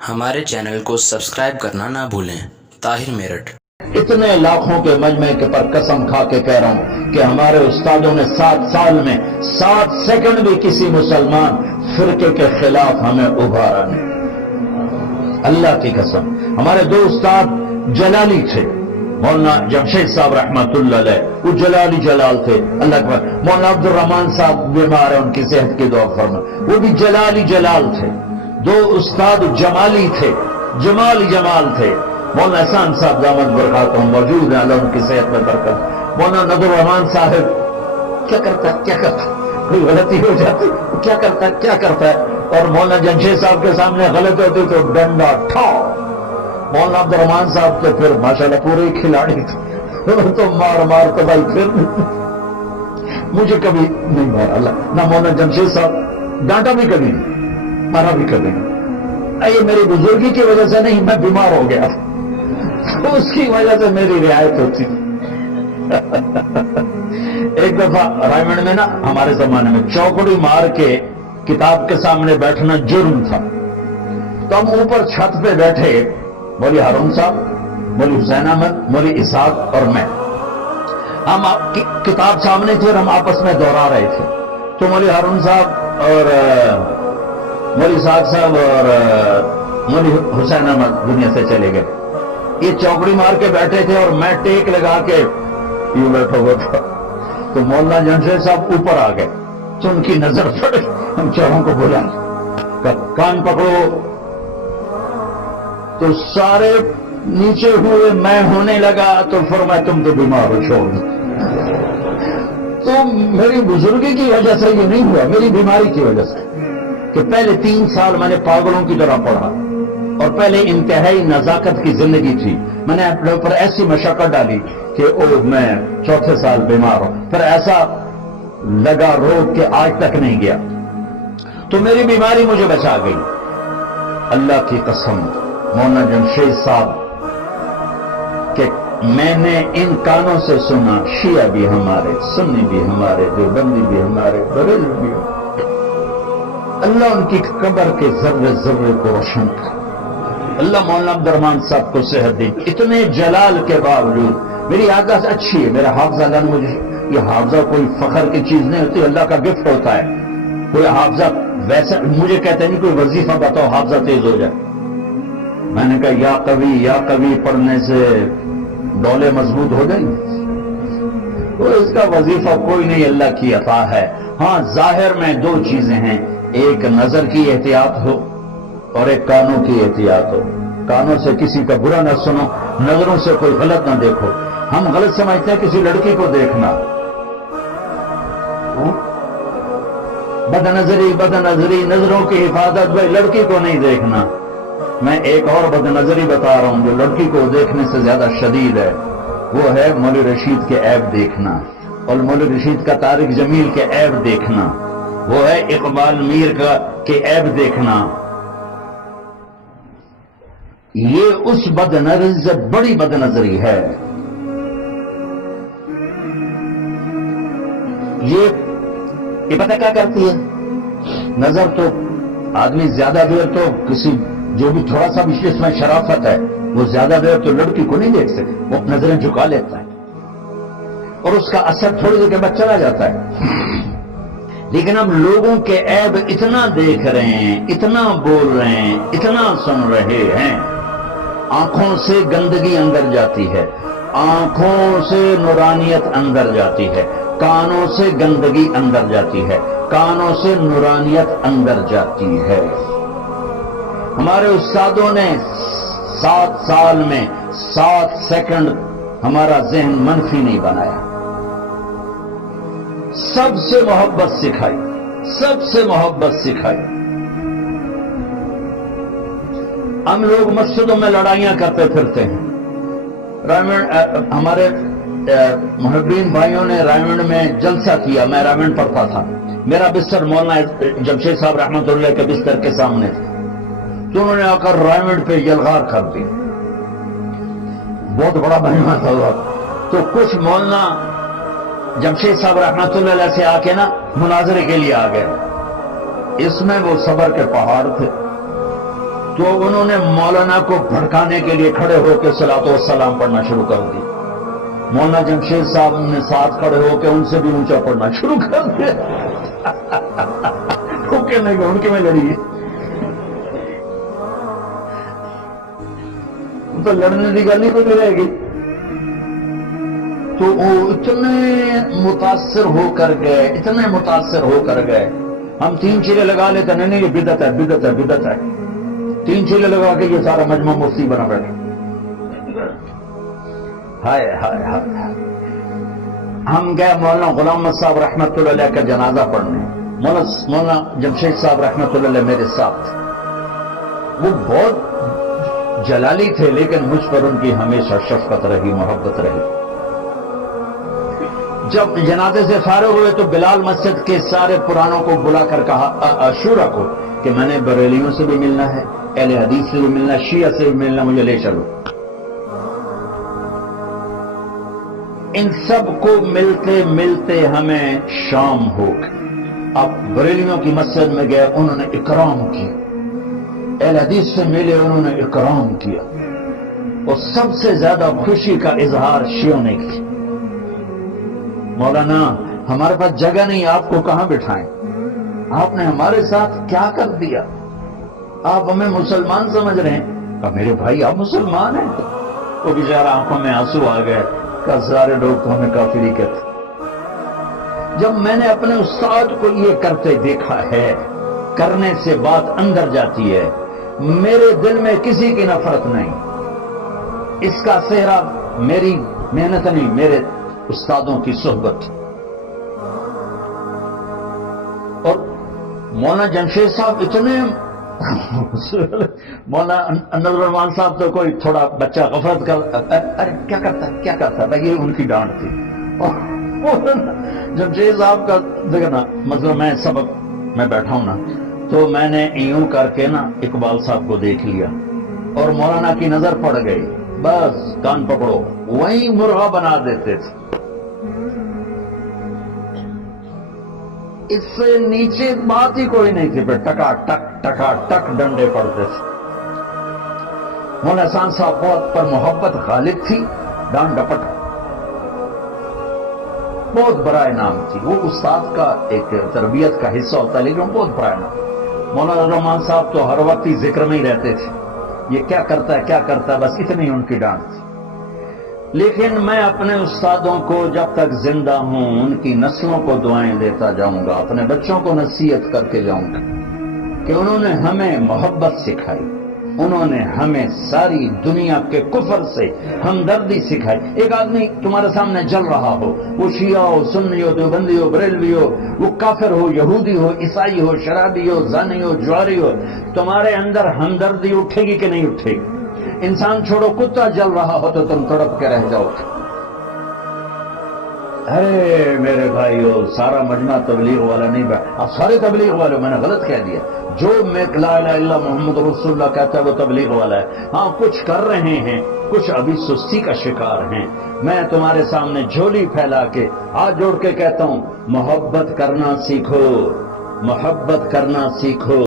हमारे चैनल को सब्सक्राइब करना ना भूलें। ताहिर मेरठ। इतने लाखों के मजमे के पर कसम खा के कह रहा हूं कि हमारे उस्तादों ने 7 साल में 7 सेकंड भी किसी मुसलमान फिरके के खिलाफ हमें उभारा नहीं। अल्लाह की कसम। हमारे 2 उस्ताद जलाली थे, मौलाना जमशेद साहब रहमतुल्लाह अलैह, वो जलाली जलाल थे। अल्लाह अकबर। मौलाना अब्दुल रहमान साहब बीमार है, उनकी सेहत की दुआ फरमा, वो भी जलाली जलाल थे। 2 उस्ताद जमाली थे, जमाली जमाल थे। मौलाना एहसान साहब दामद बरकातुहुम मौजूद हैं, अल्लाह उनकी सेहत में बरकत। मौलाना नदुर रहमान साहब क्या करता है, कोई गलती हो जाती क्या करता है। और मौलाना जमशेद साहब के सामने गलत होती तो डंडा ठाओ। मौलाना अब्दुल रहमान साहब तो फिर माशाल्लाह पूरे ही खिलाड़ी थे, तो मार तो भाई फिर मुझे कभी नहीं मारा अल्लाह ना। मौलाना जमशेद साहब डांटा भी कभी नहीं, मारा भी कभी नहीं। ये मेरी बुजुर्गी की वजह से नहीं, मैं बीमार हो गया तो उसकी वजह से मेरी रियायत होती। एक दफा रायगढ़ में ना, हमारे जमाने में चौकड़ी मार के किताब के सामने बैठना जुर्म था। तो हम ऊपर छत पे बैठे, मौली हारून साहब, मौली हुसैन अहमद, मौली इसहाक और मैं। हम किताब सामने थी और हम आपस में दोहरा रहे थे। तो मौली हारून साहब और मौली इसहाक साहब और मौली हुसैन अहमद दुनिया से चले गए। ये चौकड़ी मार के बैठे थे और मैं टेक लगा के यूं बैठा हुआ था। तो मौलाना जमशेद साहब ऊपर आ गए, तो उनकी नजर पड़ी। हम चारों को बोला कान पकड़ो, तो सारे नीचे हुए, मैं होने लगा तो फरमाया तुम तो बीमार हो, छोड़ दो। तो मेरी बुजुर्गी की वजह से ये नहीं हुआ, मेरी बीमारी की वजह से कि पहले 3 साल मैंने पागलों की तरह पढ़ा और पहले इंतहाई नजाकत की जिंदगी थी। मैंने अपने ऊपर ऐसी मशक्कत डाली कि मैं 4थे साल बीमार हूं, फिर ऐसा लगा रोग के आज तक नहीं गया। तो मेरी बीमारी मुझे बचा गई। अल्लाह की कसम, मौलाना जमशेद साहब के मैंने इन कानों से सुना, शिया भी हमारे, सुन्नी भी हमारे, देवबंदी भी हमारे, बरेलवी भी। अल्लाह उनकी कब्र के जर्रे जर्रे को रोशन कर। अल्लाह मौलाना अब्दुल रहमान साहब को सेहत दे। इतने जलाल के बावजूद मेरी आदत अच्छी है, मेरा हाफजा अल्लाह ने मुझे, ये हाफजा कोई फखर की चीज नहीं होती, अल्लाह का गिफ्ट होता है। कोई हाफजा वैसे मुझे कहते नहीं कोई वजीफा बताओ हाफजा तेज हो जाए। मैंने कहा या कभी पढ़ने से डोले मजबूत हो गई, तो इसका वजीफा कोई नहीं, अल्लाह की अता है। हाँ, जाहिर में 2 चीजें हैं, एक नजर की एहतियात हो और एक कानों की एहतियात हो। कानों से किसी का बुरा न सुनो, नजरों से कोई गलत ना देखो। हम गलत समझते हैं किसी लड़की को देखना, बदनजरी, नजरों की हिफाजत, भाई लड़की को नहीं देखना। मैं एक और बदनजरी बता रहा हूं जो लड़की को देखने से ज्यादा शदीद है, वो है मौलवी रशीद के ऐब देखना, और मौलवी रशीद का तारिक जमील के ऐब देखना, वो है इकबाल मीर का के ऐब देखना। ये उस बदनजरी से बड़ी बदनजरी है। ये पता क्या करती है नजर? तो आदमी ज्यादा देर तो किसी जो भी थोड़ा सा भी इसमें शराफत है, वो ज्यादा देर तो लड़की को नहीं देख सकते, वो नजरें झुका लेता है और उसका असर थोड़ी देर के बाद चला जाता है। लेकिन हम लोगों के ऐब इतना देख रहे हैं, इतना बोल रहे हैं, इतना सुन रहे हैं। आंखों से गंदगी अंदर जाती है, आंखों से नूरानियत अंदर जाती है, कानों से गंदगी अंदर जाती है, कानों से नूरानियत अंदर जाती है। हमारे उस्तादों ने 7 साल में 7 सेकंड हमारा जहन मनफी नहीं बनाया। सबसे मोहब्बत सिखाई, सबसे मोहब्बत सिखाई। हम लोग मस्जिदों में लड़ाइयां करते फिरते हैं। रायगढ़ हमारे मुहब्बीन भाइयों ने रायगढ़ में जलसा किया, मैं रायगढ़ पढ़ता था। मेरा बिस्तर मौलाना जमशेद साहब रहमतुल्लाह के बिस्तर के सामने था, तो उन्होंने आकर रायगढ़ पे यलगार कर दी। बहुत बड़ा महिमा था वो। तो कुछ मौलाना जमशेद साहब रहमतुल्लाह से आके ना मुनाजरे के लिए आ गए। इसमें वो सबर के पहाड़ थे, تو انہوں نے مولانا کو بھڑکانے کے لیے کھڑے ہو کے صلاۃ و سلام پڑھنا شروع کر دی. مولانا جمشید صاحب نے ساتھ کھڑے ہو کے ان سے بھی اونچا پڑھنا شروع کر دیا. وہ کہنے گا ان کے میں لڑی تو لڑنے کی گل نہیں تو رہے گی. تو وہ اتنے متاثر ہو کر گئے ہم 3 چیلے لگا لیتے نہیں یہ بدعت ہے بدعت ہے بدعت ہے. 3 چیلے لگا کے یہ سارا مجمع مفتی بنا بیٹھا. ہائے ہائے ہائے. ہم گئے مولانا غلام احمد صاحب رحمت اللہ علیہ کا جنازہ پڑھنے. مولانا جمشید صاحب رحمت اللہ علیہ میرے ساتھ تھے. وہ بہت جلالی تھے لیکن مجھ پر ان کی ہمیشہ شفقت رہی, محبت رہی. جب جنازے سے فارغ ہوئے تو بلال مسجد کے سارے پرانوں کو بلا کر کہا شورا کو کہ میں نے بریلیوں سے بھی ملنا ہے, اہل حدیث سے بھی ملنا, شیعہ سے بھی ملنا, مجھے لے چلو. ان سب کو ملتے ملتے ہمیں شام ہو گئی. اب بریلیوں کی مسجد میں گئے, انہوں نے اکرام کیا. اہل حدیث سے ملے, انہوں نے اکرام کیا. اور سب سے زیادہ خوشی کا اظہار شیعوں نے کیا. مولانا ہمارے پاس جگہ نہیں, آپ کو کہاں بٹھائیں, آپ نے ہمارے ساتھ کیا کر دیا, آپ ہمیں مسلمان سمجھ رہے ہیں. کہا میرے بھائی آپ مسلمان ہیں. وہ بیچارہ آنکھوں میں آنسو آ گئے. کہ سارے لوگ تو ہمیں کافر ہی کہتے. جب میں نے اپنے استاد کو یہ کرتے دیکھا ہے, کرنے سے بات اندر جاتی ہے, میرے دل میں کسی کی نفرت نہیں. اس کا صحرا میری محنت نہیں, میرے استادوں کی صحبت. اور مولانا جمشید صاحب اتنے مولانا نظر الرحمان صاحب تو کوئی تھوڑا بچہ غفلت کر ارے کیا کرتا ہے یہ ان کی ڈانٹ تھی. اور جمشید صاحب کا دیکھنا مطلب میں سبق میں بیٹھا ہوں نا, تو میں نے یوں کر کے نا اقبال صاحب کو دیکھ لیا اور مولانا کی نظر پڑ گئی, بس کان پکڑو, وہیں مرغا بنا دیتے تھے. اس سے نیچے بات ہی کوئی نہیں تھی. پھر ٹکا ٹک ڈنڈے پڑتے تھے. مولانا احسان صاحب بہت پر محبت غالب تھی, ڈانٹ ڈپٹ بہت بڑا انعام تھی. وہ استاد کا ایک تربیت کا حصہ ہوتا ہے لیکن بہت بڑا انعام. مولانا رحمان صاحب تو ہر وقت ہی ذکر میں ہی رہتے تھے, یہ کیا کرتا ہے بس اتنی ان کی ڈانٹ تھی. لیکن میں اپنے استادوں کو جب تک زندہ ہوں ان کی نسلوں کو دعائیں دیتا جاؤں گا, اپنے بچوں کو نصیحت کر کے جاؤں گا کہ انہوں نے ہمیں محبت سکھائی, انہوں نے ہمیں ساری دنیا کے کفر سے ہمدردی سکھائی. ایک آدمی تمہارے سامنے جل رہا ہو, وہ شیعہ ہو, سنی ہو, دیوبندی ہو, بریلوی ہو, وہ کافر ہو, یہودی ہو, عیسائی ہو, شرابی ہو, زانی ہو, جواری ہو, تمہارے اندر ہمدردی اٹھے گی کہ نہیں اٹھے گی؟ انسان چھوڑو, کتا جل رہا ہو تو تم تڑپ کے رہ جاؤ. ارے میرے بھائیو, سارا مجمع تبلیغ والا نہیں بیٹھا. آپ سارے تبلیغ والے, میں نے غلط کہہ دیا. جو میں لا الہ الا اللہ محمد رسول اللہ کہتا ہے وہ تبلیغ والا ہے. ہاں کچھ کر رہے ہیں, کچھ ابھی سستی کا شکار ہیں. میں تمہارے سامنے جھولی پھیلا کے ہاتھ جوڑ کے کہتا ہوں, محبت کرنا سیکھو, محبت کرنا سیکھو.